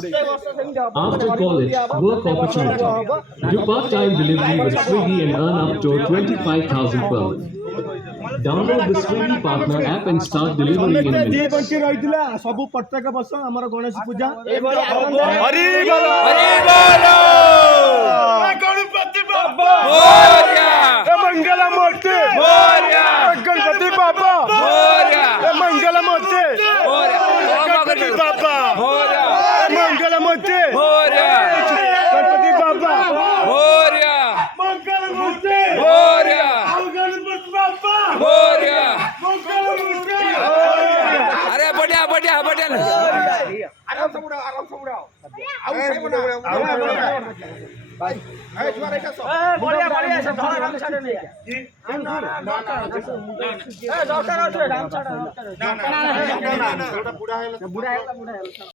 After college, work opportunity. Do part-time delivery with Swiggy and earn up to 25,000 per month. Download the Swiggy Partner app and start delivering in minutes. सब प्रत्येक वर्ष आमर गणेश पूजा गणपति बाबा मंगल मूर्ति गणपति बाबा मंगल मूर्ति गणपति बाबा मंगल मूर्ति गणपति बाबा मंगल मूर्ति गणपति बाबा मंगल मूर्ति। अरे बढ़िया बढ़िया बढ़िया आराम से उड़ाओ बढ़िया बढ़िया सब राम छाड़े नहीं जी ना